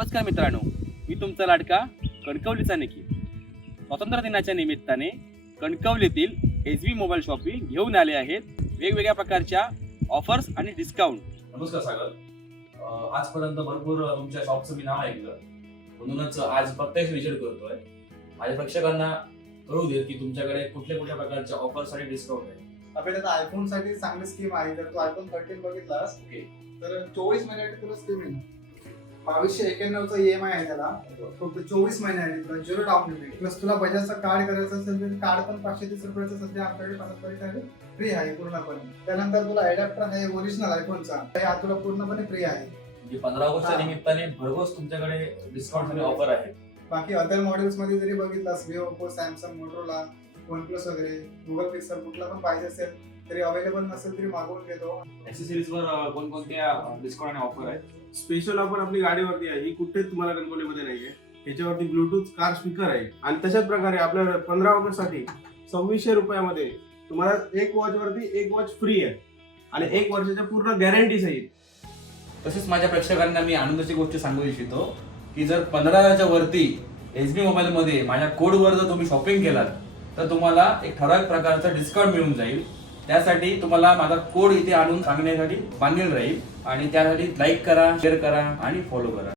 नमस्कार मित्रांनो मी तुमचा लाडका कणकवलीचा निखिल स्वातंत्र्य दिनाच्या निमित्ताने कणकवलीतील एस बी मोबाईल शॉपी घेऊन आले आहेत वेगवेगळ्या प्रकारच्या ऑफर्स आणि डिस्काउंट नमस्कार सागर. आजपर्यंत भरपूर तुमच्या शॉपचं मी नाव ऐकलं. म्हणूनच आज प्रत्यक्ष विचार करतोय. माझ्या प्रेक्षकांना कळू देत की तुमच्याकडे कुठल्या कुठल्या प्रकारच्या ऑफर्स आणि डिस्काउंट आहे आपल्याला आयफोनसाठी चांगली स्कीम आहे. जर तू आयफोन थर्टीन बघितलास ओके तर चोवीस महिन्याची तुला स्कीम आहे बावीसशे एक्याण्णवचा ईएमआय आहे त्याला. फक्त चोवीस महिन्याने तुला झिरो डाऊन पेमेंट प्लस तुला बजाजचं कार्ड करायचं असेल तर कार्ड पण पाचशे तीस रुपयाचं सध्या आमच्याकडे पन्नास तारीख फ्री आहे पूर्णपणे. त्यानंतर तुला अडॅप्टर आहे ओरिजिनल आयफोनचा हे तुला पूर्णपणे फ्री आहे. म्हणजे पंधरा ऑगस्टच्या. निमित्ताने भरघोस तुमच्याकडे डिस्काउंट ऑफर आहे. बाकी अदर मॉडेल्समध्ये जरी बघितलास Vivo Oppo Samsung Motorola OnePlus वगैरे गुगल पिक्सल कुठला पण पाहिजे असेल तरी अवेलेबल नसेल तरी मागवून घेतो. ऍक्सेसरीज वर कोणकोणत्या डिस्काउंट आणि ऑफर आहेत? स्पेशल ऑफर आपली गाडीवरती आहे ही कुठेच तुम्हाला कणकोलीमध्ये नाहीये. याच्यावरती ब्लूटूथ कार स्पीकर आहे. आणि तशाच प्रकारे आपल्या पंधरा ऑगस्टसाठी सव्वीसशे रुपयामध्ये तुम्हाला एक वॉच वरती एक वॉच फ्री आहे. आणि एक वर्षाच्या पूर्ण गॅरंटी सहित. तसेच माझ्या प्रेक्षकांना मी आनंदाची गोष्ट सांगू इच्छितो की जर पंधराच्या वरती एस बी मोबाईलमध्ये माझ्या कोडवर जर तुम्ही शॉपिंग केलात तर तुम्हाला एक ठराविक प्रकारचा डिस्काउंट मिळून जाईल. त्यासाठी तुम्हाला माझा कोड इथे आणून सांगण्यासाठी बांधील राहील. आणि त्यासाठी लाईक करा शेअर करा आणि फॉलो करा.